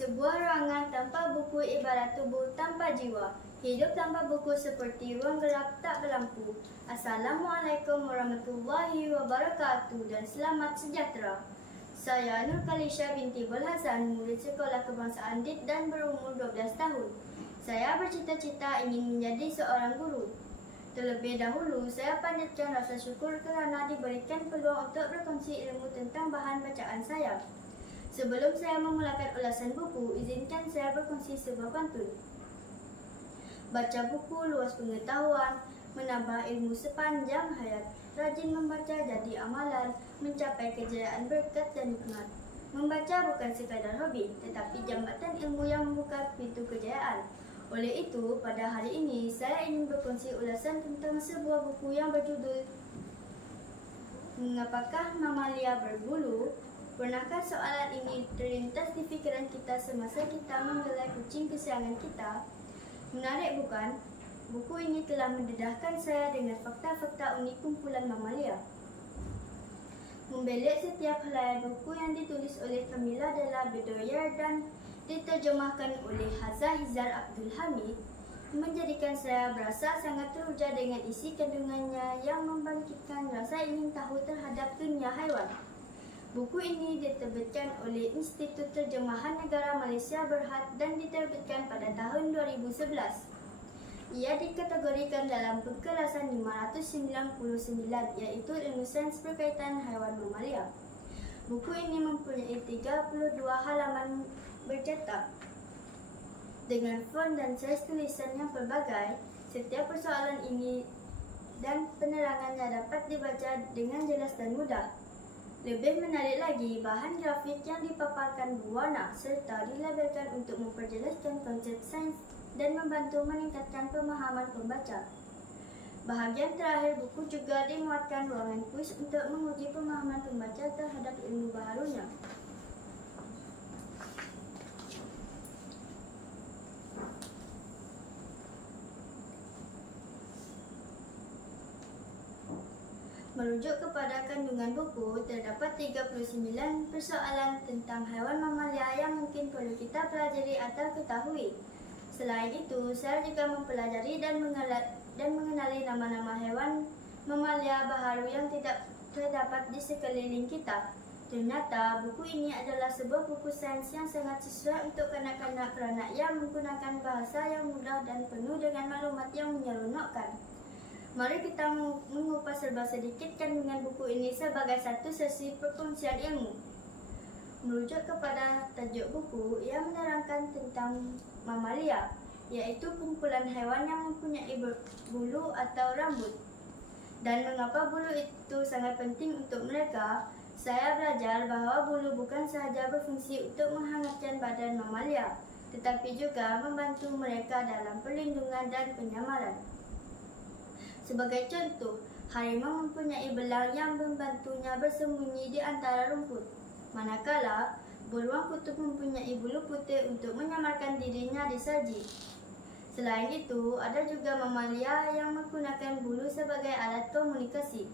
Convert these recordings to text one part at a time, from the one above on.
Sebuah ruangan tanpa buku ibarat tubuh tanpa jiwa. Hidup tanpa buku seperti ruang gelap tak berlampu. Assalamualaikum warahmatullahi wabarakatuh dan selamat sejahtera. Saya Nur Kalisha binti Belhasan, murid Sekolah Kebangsaan DIT dan berumur 12 tahun. Saya bercita-cita ingin menjadi seorang guru. Terlebih dahulu, saya panjatkan rasa syukur kerana diberikan peluang untuk berkongsi ilmu tentang bahan bacaan saya. Sebelum saya memulakan ulasan buku, izinkan saya berkongsi sebuah pantun. Baca buku luas pengetahuan, menambah ilmu sepanjang hayat. Rajin membaca jadi amalan, mencapai kejayaan berkat dan nikmat. Membaca bukan sekadar hobi, tetapi jambatan ilmu yang membuka pintu kejayaan. Oleh itu, pada hari ini, saya ingin berkongsi ulasan tentang sebuah buku yang berjudul Mengapakah Mamalia Berbulu? Pernahkah soalan ini terlintas di pikiran kita semasa kita menggelai kucing kesayangan kita? Menarik bukan? Buku ini telah mendedahkan saya dengan fakta-fakta unik kumpulan mamalia. Membelik setiap helai buku yang ditulis oleh Camilla Della Bedoyer dan diterjemahkan oleh Hazza Hizar Abdul Hamid menjadikan saya berasa sangat teruja dengan isi kandungannya yang membangkitkan rasa ingin tahu terhadap dunia haiwan. Buku ini diterbitkan oleh Institut Terjemahan Negara Malaysia Berhad dan diterbitkan pada tahun 2011. Ia dikategorikan dalam pengkelasan 599, iaitu ilmu sains berkaitan haiwan mamalia. Buku ini mempunyai 32 halaman bercetak. Dengan font dan saiz tulisan yang pelbagai, setiap persoalan ini dan penerangannya dapat dibaca dengan jelas dan mudah. Lebih menarik lagi, bahan grafik yang dipaparkan berwarna serta dilabelkan untuk memperjelaskan konsep sains dan membantu meningkatkan pemahaman pembaca. Bahagian terakhir buku juga dimuatkan ruangan kuis untuk menguji pemahaman pembaca terhadap ilmu baharunya. Merujuk kepada kandungan buku, terdapat 39 persoalan tentang haiwan mamalia yang mungkin perlu kita pelajari atau ketahui. Selain itu, saya juga mempelajari dan mengenali nama-nama haiwan mamalia baharu yang tidak terdapat di sekeliling kita. Ternyata, buku ini adalah sebuah buku sains yang sangat sesuai untuk kanak-kanak kerana ia menggunakan bahasa yang mudah dan penuh dengan maklumat yang menyeronokkan. Mari kita mengupas serba sedikit kandungan buku ini sebagai satu sesi perkongsian ilmu. Merujuk kepada tajuk buku, ia menerangkan tentang mamalia, iaitu kumpulan haiwan yang mempunyai bulu atau rambut. Dan mengapa bulu itu sangat penting untuk mereka? Saya belajar bahawa bulu bukan sahaja berfungsi untuk menghangatkan badan mamalia, tetapi juga membantu mereka dalam perlindungan dan penyamaran. Sebagai contoh, harimau mempunyai belang yang membantunya bersembunyi di antara rumput, manakala beruang kutub mempunyai bulu putih untuk menyamarkan dirinya di salji. Selain itu, ada juga mamalia yang menggunakan bulu sebagai alat komunikasi.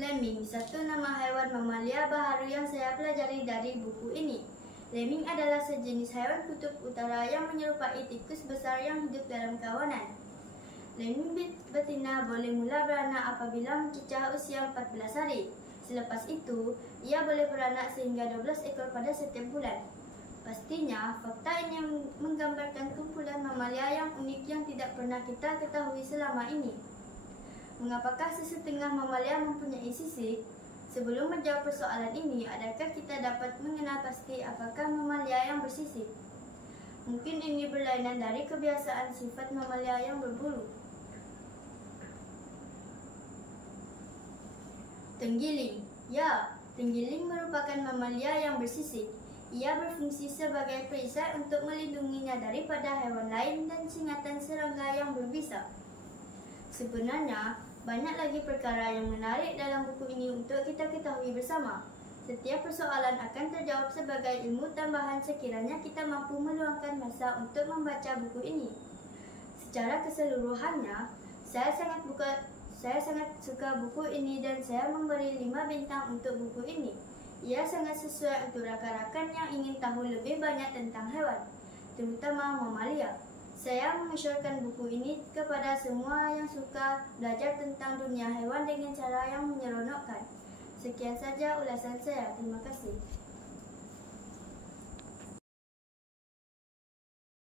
Lemming, satu nama haiwan mamalia baharu yang saya pelajari dari buku ini. Lemming adalah sejenis haiwan kutub utara yang menyerupai tikus besar yang hidup dalam kawanan. Lemming betina boleh mula beranak apabila mencecah usia 14 hari. Selepas itu, ia boleh beranak sehingga 12 ekor pada setiap bulan. Pastinya, fakta ini menggambarkan kumpulan mamalia yang unik yang tidak pernah kita ketahui selama ini. Mengapakah sesetengah mamalia mempunyai sisik? Sebelum menjawab persoalan ini, adakah kita dapat mengenal pasti apakah mamalia yang bersisik? Mungkin ini berlainan dari kebiasaan sifat mamalia yang berbulu. Tenggiling. Ya, tenggiling merupakan mamalia yang bersisik. Ia berfungsi sebagai perisai untuk melindunginya daripada haiwan lain dan singatan serangga yang berbisa. Sebenarnya, banyak lagi perkara yang menarik dalam buku ini untuk kita ketahui bersama. Setiap persoalan akan terjawab sebagai ilmu tambahan sekiranya kita mampu meluangkan masa untuk membaca buku ini. Secara keseluruhannya, saya sangat suka buku ini dan saya memberi 5 bintang untuk buku ini. Ia sangat sesuai untuk rakan-rakan yang ingin tahu lebih banyak tentang hewan, terutama mamalia. Saya mengusulkan buku ini kepada semua yang suka belajar tentang dunia hewan dengan cara yang menyeronokkan. Sekian saja ulasan saya. Terima kasih.